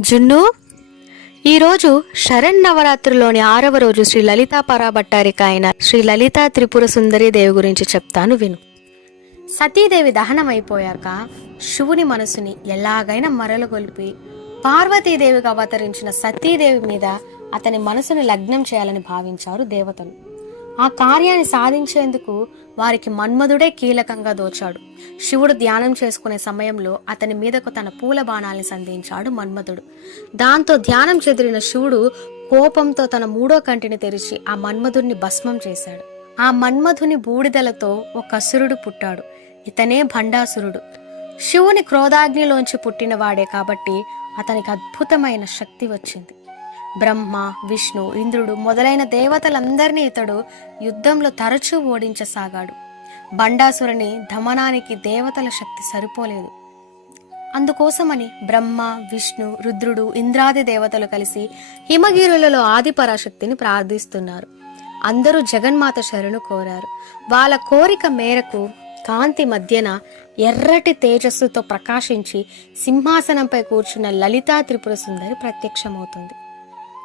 జున్ను ఈరోజు శరణ్ నవరాత్రిలోని ఆరవ రోజు శ్రీ లలితా పరాభట్టారిక అయిన శ్రీ లలితా త్రిపుర సుందరి దేవి గురించి చెప్తాను విను. సతీదేవి దహనమైపోయాక శివుని మనసుని ఎలాగైనా మరలగొల్పి పార్వతీదేవిగా అవతరించిన సతీదేవి మీద అతని మనసును లగ్నం చేయాలని భావించారు దేవతలు. ఆ కార్యాన్ని సాధించేందుకు వారికి మన్మధుడే కీలకంగా దోచాడు. శివుడు ధ్యానం చేసుకునే సమయంలో అతని మీదకు తన పూల బాణాల్ని సంధించాడు మన్మధుడు. దాంతో ధ్యానం చెదిరిన శివుడు కోపంతో తన మూడో కంటిని తెరిచి ఆ మన్మధుడిని భస్మం చేశాడు. ఆ మన్మధుని బూడిదలతో ఒక అసురుడు పుట్టాడు. ఇతనే భండాసురుడు. శివుని క్రోధాగ్నిలోంచి పుట్టినవాడే కాబట్టి అతనికి అద్భుతమైన శక్తి వచ్చింది. బ్రహ్మ విష్ణు ఇంద్రుడు మొదలైన దేవతలందరినీ ఇతడు యుద్ధంలో తరచూ ఓడించసాగాడు. బండాసురుని దమనానికి దేవతల శక్తి సరిపోలేదు. అందుకోసమని బ్రహ్మ విష్ణు రుద్రుడు ఇంద్రాది దేవతలు కలిసి హిమగిరులలో ఆది పరాశక్తిని ప్రార్థిస్తున్నారు. అందరూ జగన్మాత శరణు కోరారు. వాళ్ళ కోరిక మేరకు కాంతి మధ్యన ఎర్రటి తేజస్సుతో ప్రకాశించి సింహాసనంపై కూర్చున్న లలితా త్రిపుర సుందరి ప్రత్యక్షమవుతుంది.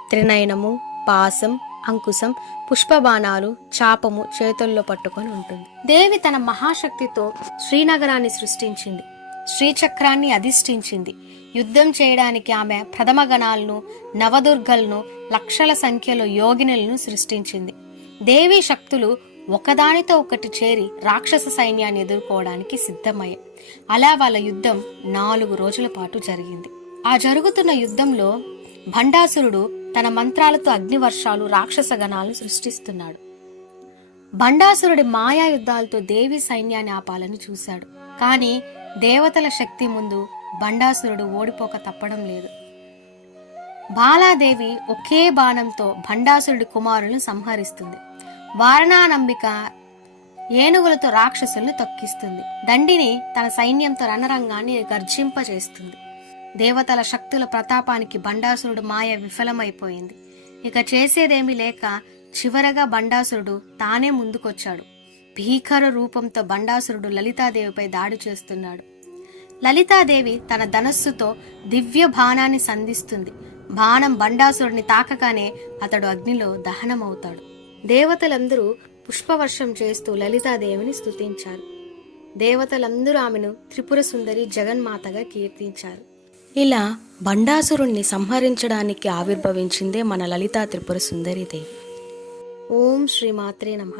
త్రినయనము పాసం అంకుశం పుష్పబాణాలు చాపము చేతుల్లో పట్టుకొని ఉంటుంది. దేవి తన మహాశక్తితో శ్రీనగరాన్ని సృష్టించింది శ్రీచక్రాన్ని అధిష్ఠించింది. యుద్ధం చేయడానికి ఆమె ప్రథమ గణాలను నవదుర్గలను లక్షల సంఖ్యలో యోగినులను సృష్టించింది. దేవి శక్తులు ఒకదానితో ఒకటి చేరి రాక్షస సైన్యాన్ని ఎదుర్కోవడానికి సిద్ధమయ్యాయి. అలా వాళ్ళ యుద్ధం నాలుగు రోజుల పాటు జరిగింది. ఆ జరుగుతున్న యుద్ధంలో భండాసురుడు తన మంత్రాలతో అగ్నివర్షాలు రాక్షసగణాలు సృష్టిస్తున్నాడు. భండాసురుడి మాయా యుద్ధాలతో దేవి సైన్యాన్ని ఆపాలని చూశాడు. కానీ దేవతల శక్తి ముందు భండాసురుడు ఓడిపోక తప్పడం లేదు. బాలాదేవి ఒకే బాణంతో భండాసురుడి కుమారులను సంహరిస్తుంది. వారణానంబిక ఏనుగులతో రాక్షసుల్ని తొక్కిస్తుంది. దండిని తన సైన్యంతో రణరంగాన్ని గర్జింపజేస్తుంది. దేవతల శక్తుల ప్రతాపానికి బండాసురుడు మాయ విఫలమైపోయింది. ఇక చేసేదేమీ లేక చివరగా బండాసురుడు తానే ముందుకొచ్చాడు. భీకర రూపంతో బండాసురుడు లలితాదేవిపై దాడి చేస్తున్నాడు. లలితాదేవి తన ధనస్సుతో దివ్య బాణాన్ని సంధిస్తుంది. బాణం బండాసురుడిని తాకగానే అతడు అగ్నిలో దహనమవుతాడు. దేవతలందరూ పుష్పవర్షం చేస్తూ లలితాదేవిని స్తుతించారు. దేవతలందరూ ఆమెను త్రిపుర సుందరి జగన్మాతగా కీర్తించారు. ఇలా బండాసురుణ్ణి సంహరించడానికి ఆవిర్భవించిందే మన లలితా త్రిపుర సుందరిదేవి ఓం శ్రీమాత్రే నమ.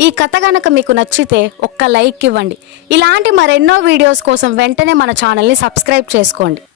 ఈ కథ గనక మీకు నచ్చితే ఒక్క లైక్ ఇవ్వండి. ఇలాంటి మరెన్నో వీడియోస్ కోసం వెంటనే మన ఛానల్ని సబ్స్క్రైబ్ చేసుకోండి.